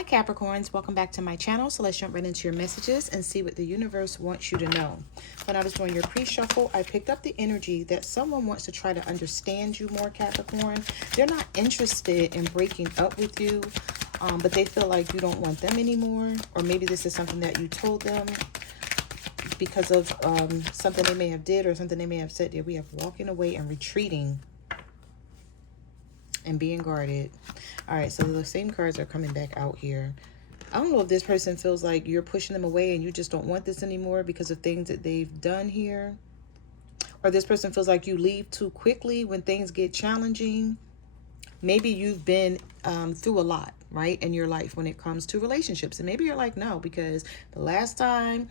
Hi Capricorns, welcome back to my channel. So let's jump right into your messages and see what the universe wants you to know. When I was doing your pre-shuffle, I picked up the energy that someone wants to try to understand you more, Capricorn. They're not interested in breaking up with you, but they feel like you don't want them anymore. Or maybe this is something that you told them because of something they may have did or something they may have said. There we have walking away and retreating and being guarded. All right, so the same cards are coming back out here. I don't know if this person feels like you're pushing them away and you just don't want this anymore because of things that they've done here. Or this person feels like you leave too quickly when things get challenging. Maybe you've been through a lot, right, in your life when it comes to relationships. And maybe you're like, no, because the last time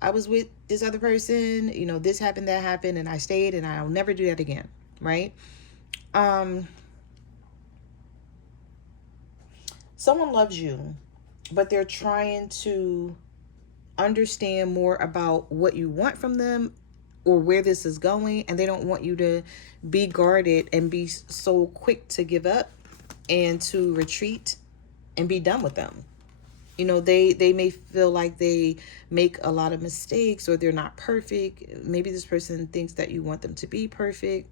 I was with this other person, you know, this happened, that happened, and I stayed, and I'll never do that again, right? Someone loves you, but they're trying to understand more about what you want from them or where this is going. And they don't want you to be guarded and be so quick to give up and to retreat and be done with them. You know, they may feel like they make a lot of mistakes or they're not perfect. Maybe this person thinks that you want them to be perfect.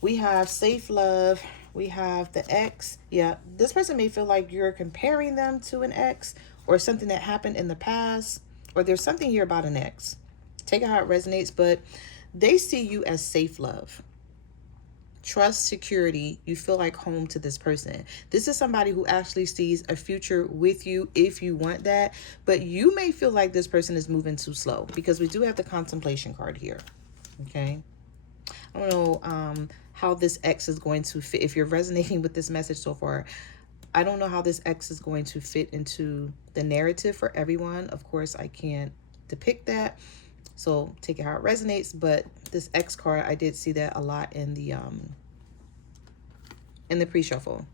We have safe love. We have the ex. Yeah, this person may feel like you're comparing them to an ex or something that happened in the past. Or there's something here about an ex. Take it how it resonates, but they see you as safe love. Trust, security. You feel like home to this person. This is somebody who actually sees a future with you if you want that. But you may feel like this person is moving too slow because we do have the contemplation card here. Okay. I don't know how this X is going to fit. If you're resonating with this message so far, I don't know how this X is going to fit into the narrative for everyone. Of course, I can't depict that. So take it how it resonates. But this X card, I did see that a lot in the pre-shuffle.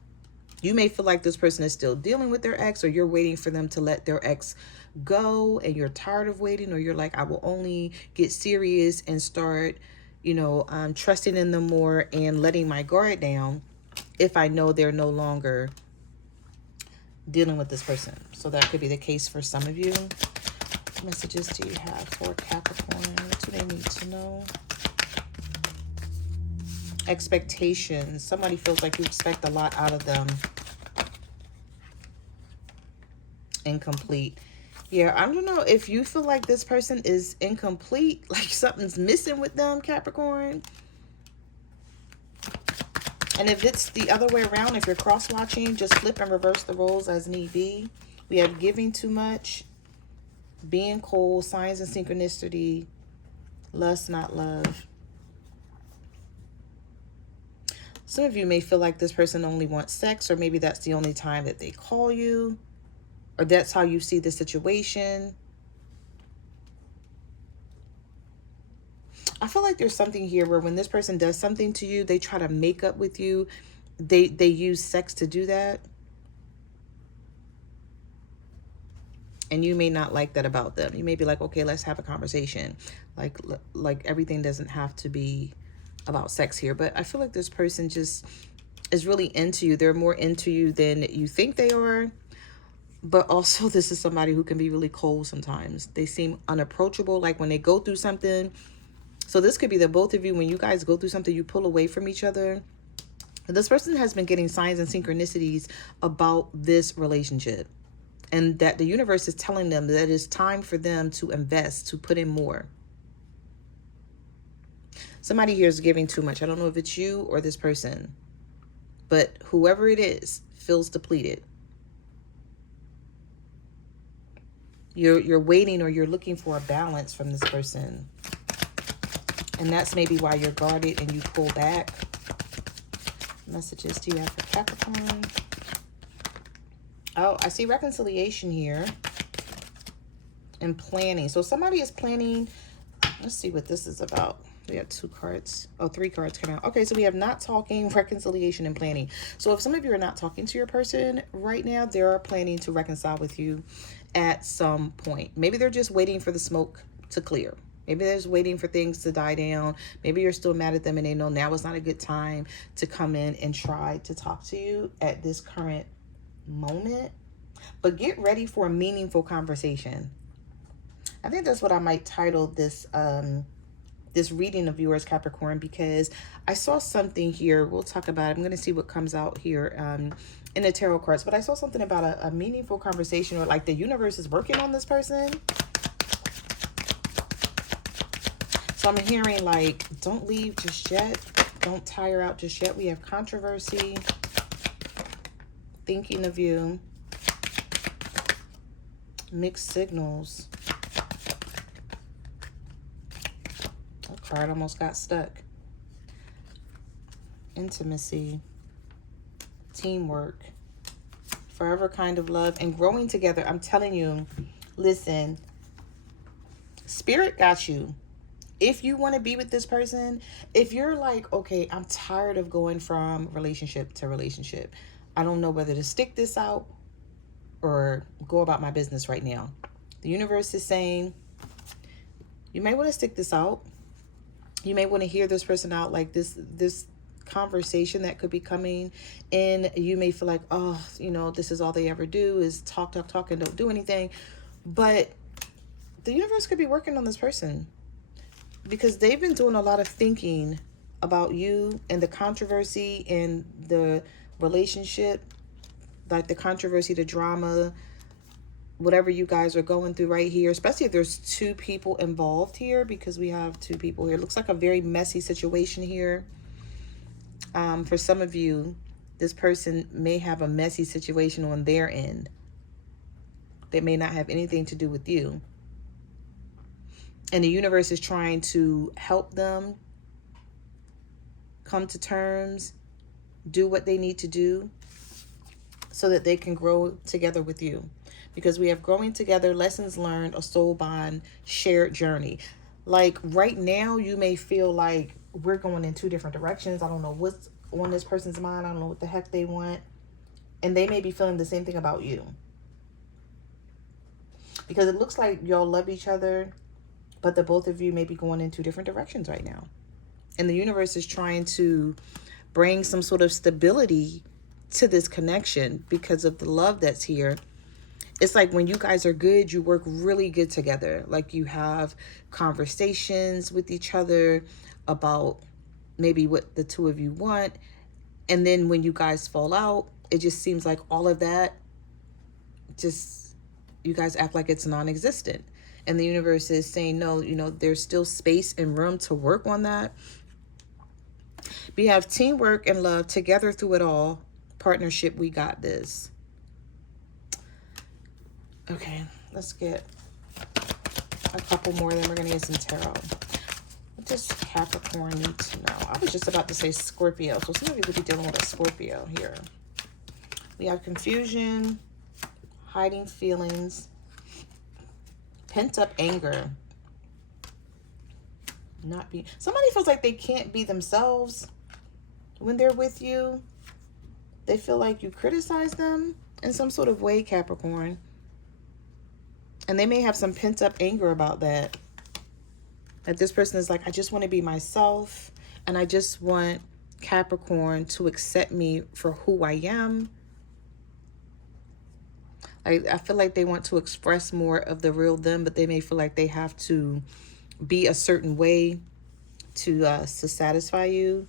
You may feel like this person is still dealing with their ex, or you're waiting for them to let their ex go and you're tired of waiting, or you're like, I will only get serious and start, you know, trusting in them more and letting my guard down if I know they're no longer dealing with this person. So that could be the case for some of you. What messages do you have for Capricorn? What do they need to know? Expectations. Somebody feels like you expect a lot out of them. Incomplete. Yeah, I don't know if you feel like this person is incomplete, like something's missing with them, Capricorn. And if it's the other way around, if you're cross-watching, just flip and reverse the roles as need be. We have giving too much, being cold, signs and synchronicity, lust, not love. Some of you may feel like this person only wants sex, or maybe that's the only time that they call you, or that's how you see the situation. I feel like there's something here where when this person does something to you, they try to make up with you. They use sex to do that. And you may not like that about them. You may be like, okay, let's have a conversation. Like everything doesn't have to be about sex here. But I feel like this person just is really into you. They're more into you than you think they are. But also this is somebody who can be really cold sometimes. They seem unapproachable, like when they go through something. So this could be that both of you, when you guys go through something, you pull away from each other. This person has been getting signs and synchronicities about this relationship. And that the universe is telling them that it's time for them to invest, to put in more. Somebody here is giving too much. I don't know if it's you or this person. But whoever it is feels depleted. You're waiting, or you're looking for a balance from this person. And that's maybe why you're guarded and you pull back. Messages do you have for Capricorn? Oh, I see reconciliation here. And planning. So somebody is planning. Let's see what this is about. We have 2 cards. Oh, 3 cards come out. Okay, so we have not talking, reconciliation, and planning. So if some of you are not talking to your person right now, they are planning to reconcile with you at some point. Maybe they're just waiting for the smoke to clear. Maybe they're just waiting for things to die down. Maybe you're still mad at them and they know now is not a good time to come in and try to talk to you at this current moment, but get ready for a meaningful conversation. I think that's what I might title this reading of yours, Capricorn, because I saw something here. We'll talk about it. I'm going to see what comes out here in the tarot cards, but I saw something about a meaningful conversation, or like the universe is working on this person. So I'm hearing like, don't leave just yet. Don't tire out just yet. We have controversy, thinking of you, mixed signals. That card almost got stuck. Intimacy, teamwork, forever kind of love, and growing together. I'm telling you, listen, Spirit got you. If you want to be with this person, if you're like, okay, I'm tired of going from relationship to relationship, I don't know whether to stick this out or go about my business right now. The universe is saying, you may want to stick this out. You may want to hear this person out, like this conversation that could be coming in. You may feel like, oh, you know, this is all they ever do is talk and don't do anything. But the universe could be working on this person, because they've been doing a lot of thinking about you and the controversy and the relationship, like the controversy, the drama, whatever you guys are going through right here, especially if there's two people involved here, because we have two people here. It looks like a very messy situation here. For some of you, this person may have a messy situation on their end. They may not have anything to do with you. And the universe is trying to help them come to terms, do what they need to do so that they can grow together with you. Because we have growing together, lessons learned, a soul bond, shared journey. Like right now, you may feel like we're going in two different directions. I don't know what's on this person's mind. I don't know what the heck they want. And they may be feeling the same thing about you. Because it looks like y'all love each other, but the both of you may be going in two different directions right now. And the universe is trying to bring some sort of stability to this connection because of the love that's here. It's like when you guys are good, you work really good together. Like you have conversations with each other about maybe what the two of you want. And then when you guys fall out, it just seems like all of that, just you guys act like it's non-existent. And the universe is saying, no, you know, there's still space and room to work on that. We have teamwork and love, together through it all. Partnership, we got this. Okay, let's get a couple more, then we're going to get some tarot. What does Capricorn need to know? I was just about to say Scorpio, so some of you could be dealing with a Scorpio here. We have confusion, hiding feelings, pent-up anger. Somebody feels like they can't be themselves when they're with you. They feel like you criticize them in some sort of way, Capricorn. And they may have some pent-up anger about that. That this person is like, I just want to be myself. And I just want Capricorn to accept me for who I am. I feel like they want to express more of the real them, but they may feel like they have to be a certain way to satisfy you.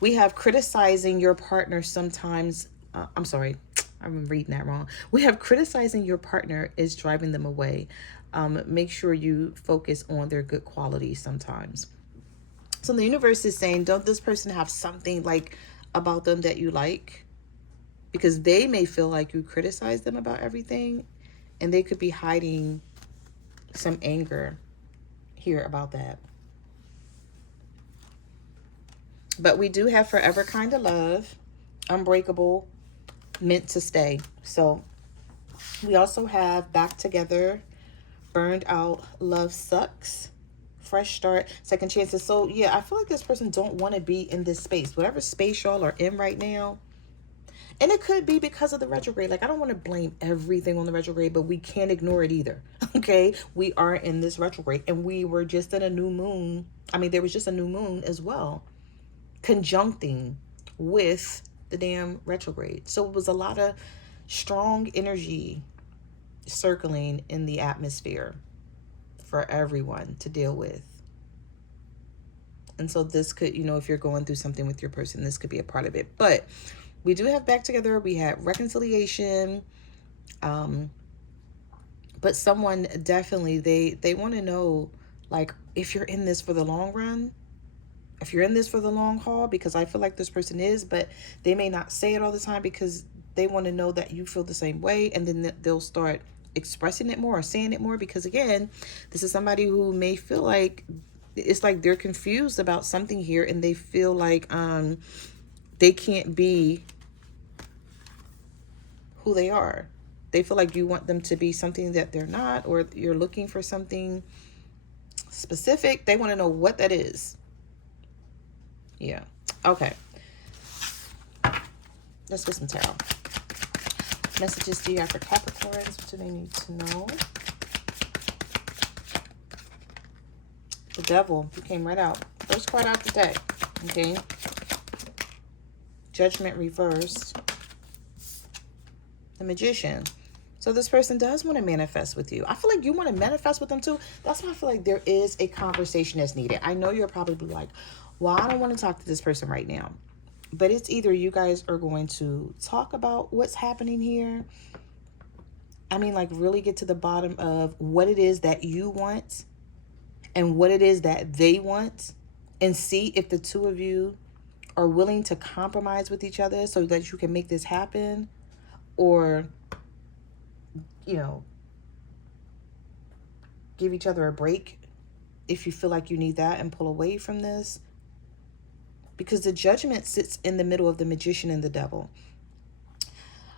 We have criticizing your partner sometimes. I'm sorry, I'm reading that wrong. We have criticizing your partner is driving them away. Make sure you focus on their good qualities sometimes. So the universe is saying, don't this person have something like about them that you like? Because they may feel like you criticize them about everything, and they could be hiding some anger here about that. But we do have forever kind of love, unbreakable, meant to stay. So we also have back together, burned out, love sucks, fresh start, second chances. So yeah, I feel like this person don't want to be in this space, whatever space y'all are in right now. And it could be because of the retrograde. Like, I don't want to blame everything on the retrograde, but we can't ignore it either. Okay, we are in this retrograde, and we were just in a new moon. I mean, there was just a new moon as well, conjuncting with the damn retrograde. So it was a lot of strong energy circling in the atmosphere for everyone to deal with. And so this could, you know, if you're going through something with your person, this could be a part of it. But we do have back together. We had reconciliation. But someone definitely, they want to know, like, if you're in this for the long run, if you're in this for the long haul, because I feel like this person is, but they may not say it all the time because they want to know that you feel the same way. And then they'll start expressing it more or saying it more, because again, this is somebody who may feel like it's like they're confused about something here, and they feel like they can't be who they are. They feel like you want them to be something that they're not, or you're looking for something specific. They want to know what that is. Yeah. Okay. Let's get some tarot. Messages do you have for Capricorns? What do they need to know? The Devil. You came right out. First card out the deck. Okay. Judgment reversed. The Magician. So this person does want to manifest with you. I feel like you want to manifest with them too. That's why I feel like there is a conversation that's needed. I know you're probably like, well, I don't want to talk to this person right now. But it's either you guys are going to talk about what's happening here. I mean, like, really get to the bottom of what it is that you want and what it is that they want, and see if the two of you are willing to compromise with each other so that you can make this happen. Or, you know, give each other a break if you feel like you need that and pull away from this. Because the Judgment sits in the middle of the Magician and the Devil.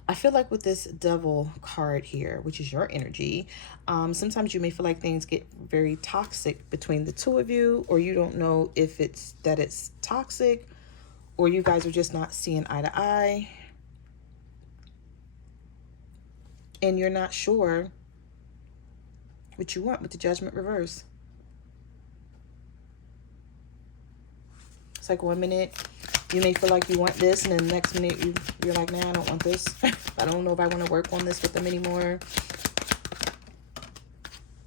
I feel like with this Devil card here, which is your energy, sometimes you may feel like things get very toxic between the two of you, or you don't know if it's that it's toxic, or you guys are just not seeing eye to eye. And you're not sure what you want with the Judgment reverse. It's like 1 minute you may feel like you want this, and then the next minute you're like, nah, I don't want this. I don't know if I want to work on this with them anymore.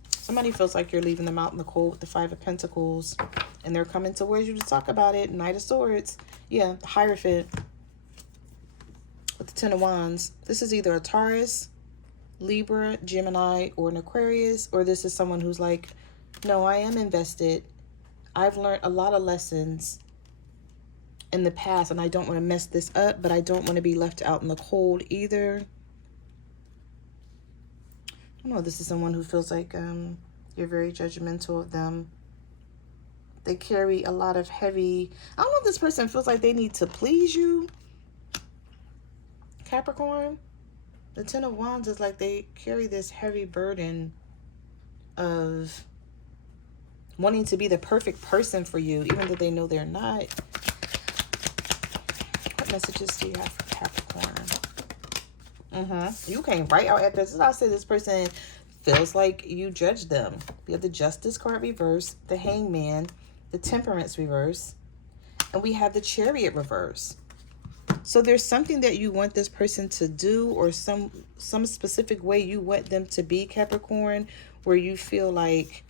Somebody feels like you're leaving them out in the cold with the Five of Pentacles, and they're coming towards you to talk about it. Knight of Swords. Yeah, the Hierophant with the Ten of Wands. This is either a Taurus, Libra, Gemini, or an Aquarius, or this is someone who's like, no, I am invested. I've learned a lot of lessons in the past, and I don't want to mess this up, but I don't want to be left out in the cold either. I don't know, this is someone who feels like you're very judgmental of them. They carry a lot of heavy, I don't know if this person feels like they need to please you, Capricorn. The Ten of Wands is like they carry this heavy burden of wanting to be the perfect person for you, even though they know they're not. What messages do you have for Capricorn? You came right out after this. As I said, this person feels like you judge them. We have the Justice card reverse, the Hangman, the Temperance reverse, and we have the Chariot reverse. So there's something that you want this person to do, or some specific way you want them to be, Capricorn, where you feel like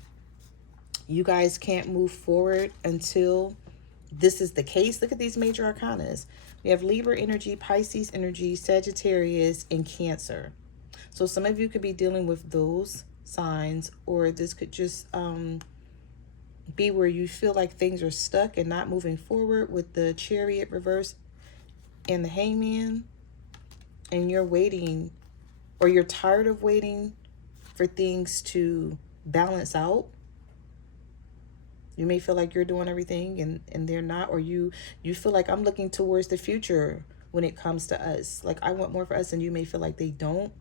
you guys can't move forward until this is the case. Look at these major arcanas. We have Libra energy, Pisces energy, Sagittarius, and Cancer. So some of you could be dealing with those signs, or this could just be where you feel like things are stuck and not moving forward with the Chariot reverse and the Hangman, and you're waiting, or you're tired of waiting for things to balance out. You may feel like you're doing everything and they're not, or you feel like I'm looking towards the future when it comes to us. Like, I want more for us, and you may feel like they don't.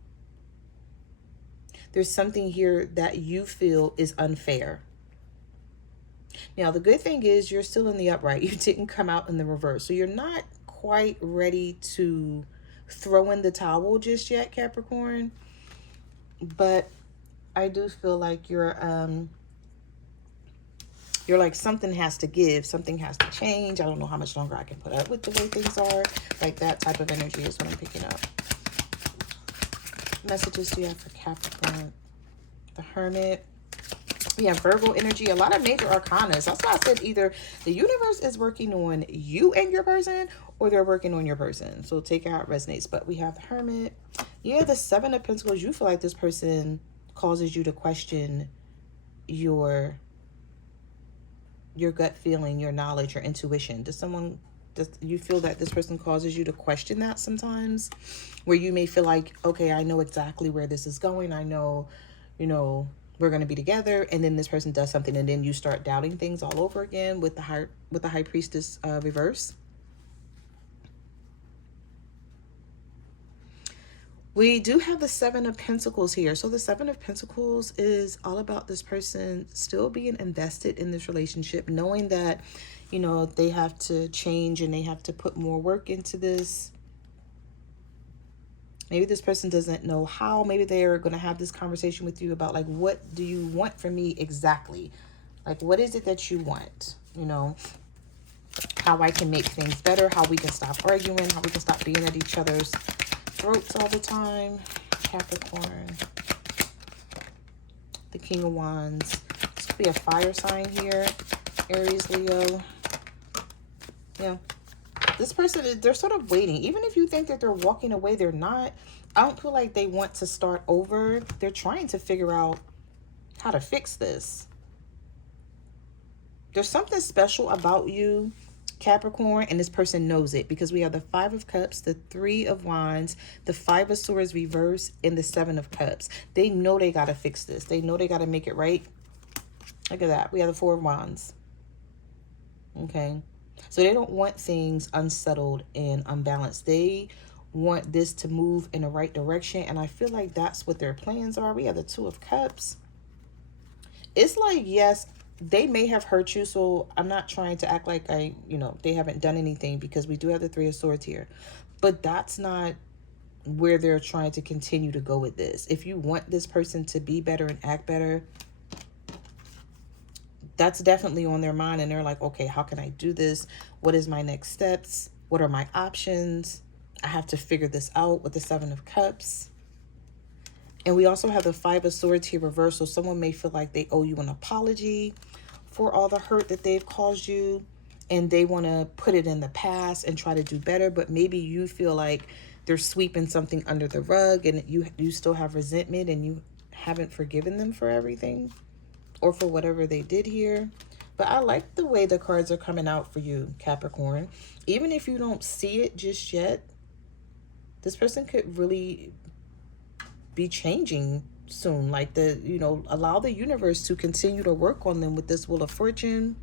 There's something here that you feel is unfair. Now, the good thing is you're still in the upright. You didn't come out in the reverse. So you're not quite ready to throw in the towel just yet, Capricorn. But I do feel like you're You're like, something has to give. Something has to change. I don't know how much longer I can put up with the way things are. Like that type of energy is what I'm picking up. Messages do you have for Capricorn? The Hermit. We have Virgo energy. A lot of major arcanas. That's why I said either the universe is working on you and your person, or they're working on your person. So take out resonates. But we have the Hermit. Yeah, the Seven of Pentacles. You feel like this person causes you to question your gut feeling, your knowledge, your intuition. Does you feel that this person causes you to question that sometimes, where you may feel like, okay, I know exactly where this is going. I know, we're going to be together, and then this person does something, and then you start doubting things all over again with the high priestess reverse. We do have the Seven of Pentacles here. So the Seven of Pentacles is all about this person still being invested in this relationship, knowing that, they have to change and they have to put more work into this. Maybe this person doesn't know how. Maybe they're going to have this conversation with you about, like, what do you want from me exactly? Like, what is it that you want? How I can make things better, how we can stop arguing, how we can stop being at each other's throats all the time. Capricorn. The King of Wands. This could be a fire sign here. Aries, Leo. Yeah. This person, they're sort of waiting. Even if you think that they're walking away, they're not. I don't feel like they want to start over. They're trying to figure out how to fix this. There's something special about you, Capricorn, and this person knows it, because we have the Five of Cups, the Three of Wands, the Five of Swords reverse, and the Seven of Cups. They know they got to fix this. They know they got to make it right. Look at that. We have the Four of Wands. Okay. So they don't want things unsettled and unbalanced. They want this to move in the right direction. And I feel like that's what their plans are. We have the Two of Cups. It's like, yes, they may have hurt you. So I'm not trying to act like they haven't done anything, because we do have the Three of Swords here. But that's not where they're trying to continue to go with this. If you want this person to be better and act better, that's definitely on their mind, and they're like, okay, how can I do this? What is my next steps? What are my options? I have to figure this out with the Seven of Cups. And we also have the Five of Swords here reversed. So someone may feel like they owe you an apology for all the hurt that they've caused you, and they want to put it in the past and try to do better. But maybe you feel like they're sweeping something under the rug, and you still have resentment, and you haven't forgiven them for everything, or for whatever they did here. But I like the way the cards are coming out for you, Capricorn. Even if you don't see it just yet, this person could really be changing soon. Like, allow the universe to continue to work on them with this Wheel of Fortune,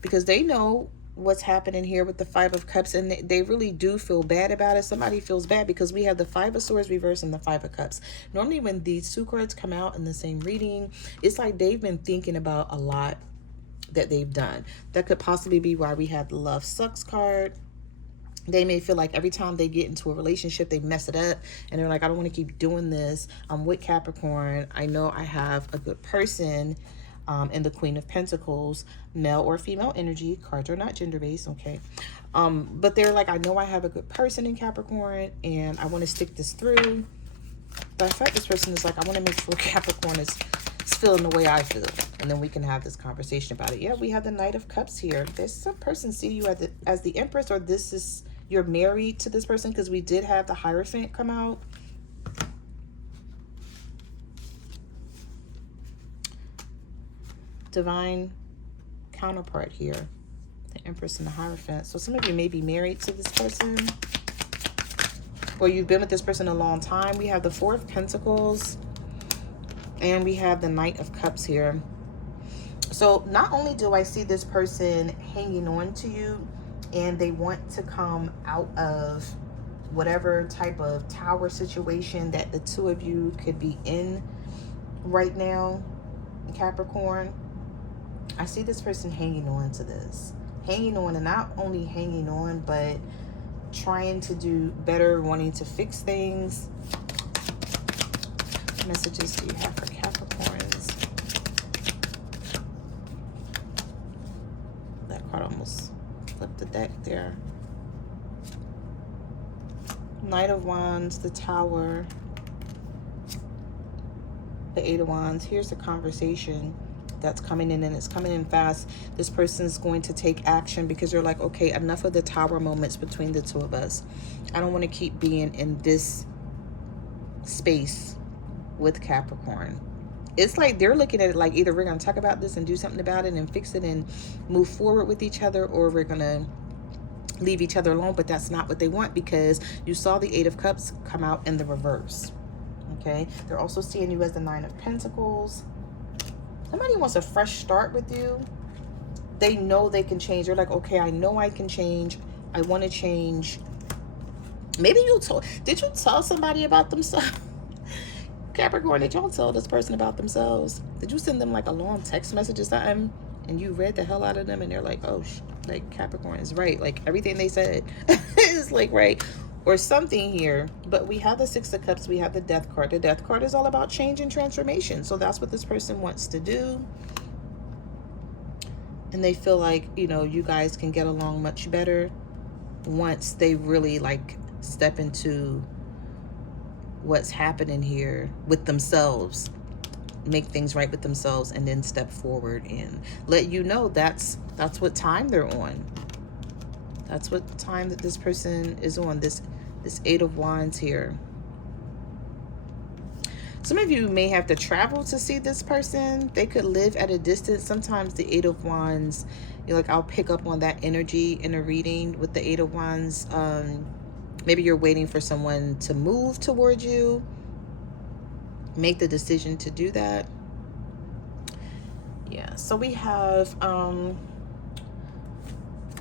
because they know what's happening here with the Five of Cups, and they really do feel bad about it. Somebody feels bad because we have the Five of Swords reverse and the Five of Cups. Normally when these two cards come out in the same reading, it's like they've been thinking about a lot that they've done. That could possibly be why we have the Love Sucks card. They may feel like every time they get into a relationship, they mess it up, and they're like, I don't want to keep doing this. I'm with Capricorn. I know I have a good person. And the Queen of Pentacles, male or female energy. Cards are not gender-based, okay? But they're like, I know I have a good person in Capricorn, and I want to stick this through. But I thought this person is like, I want to make sure Capricorn is feeling the way I feel, and then we can have this conversation about it. Yeah, we have the Knight of Cups here. There's some person see you as the Empress, or you're married to this person, because we did have the Hierophant come out. Divine counterpart here, the Empress and the Hierophant. So some of you may be married to this person, or you've been with this person a long time. We have the Four of Pentacles, and we have the Knight of Cups here. So not only do I see this person hanging on to you, and they want to come out of whatever type of tower situation that the two of you could be in right now, Capricorn, I see this person hanging on to this. Hanging on, and not only hanging on, but trying to do better, wanting to fix things. What messages do you have for Capricorns? deck there. Knight of Wands, the Tower, the Eight of Wands. Here's the conversation that's coming in, and it's coming in fast. This person's going to take action because they're like, okay, enough of the Tower moments between the two of us. I don't want to keep being in this space with Capricorn. It's like they're looking at it like either we're going to talk about this and do something about it and fix it and move forward with each other, or we're going to leave each other alone. But that's not what they want, because you saw the Eight of Cups come out in the reverse. Okay, they're also seeing you as the Nine of Pentacles. Somebody wants a fresh start with you. They know they can change. They're like, okay, I know I can change. I want to change. Maybe did you tell somebody about themselves? Capricorn, did y'all tell this person about themselves? Did you send them like a long text message or something, and you read the hell out of them, and they're like, oh, like Capricorn is right. Like everything they said is like right, or something here. But we have the Six of Cups. We have the Death card. The Death card is all about change and transformation. So that's what this person wants to do. And they feel like, you know, you guys can get along much better once they really like step into what's happening here with themselves, make things right with themselves, and then step forward and let you know that's what time they're on. That's what time that this person is on, this Eight of Wands here. Some of you may have to travel to see this person. They could live at a distance. Sometimes the Eight of Wands, you're like, I'll pick up on that energy in a reading with the Eight of Wands. Maybe you're waiting for someone to move towards you. Make the decision to do that. Yeah, so we have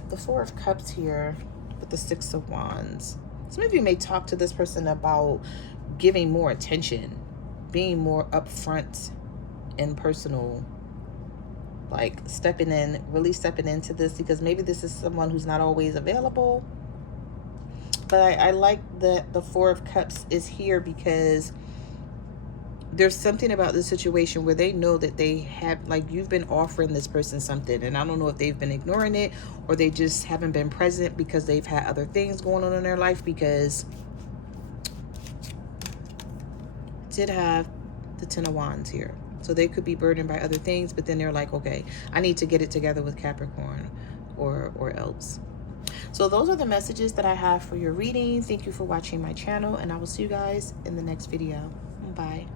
the Four of Cups here with the Six of Wands. Some of you may talk to this person about giving more attention, being more upfront and personal, like stepping in, really stepping into this, because maybe this is someone who's not always available. But I like that the Four of Cups is here because there's something about the situation where they know that they have, like, you've been offering this person something, and I don't know if they've been ignoring it or they just haven't been present because they've had other things going on in their life, because did have the Ten of Wands here. So they could be burdened by other things, but then they're like, okay, I need to get it together with Capricorn or else. So those are the messages that I have for your reading. Thank you for watching my channel, and I will see you guys in the next video. Bye.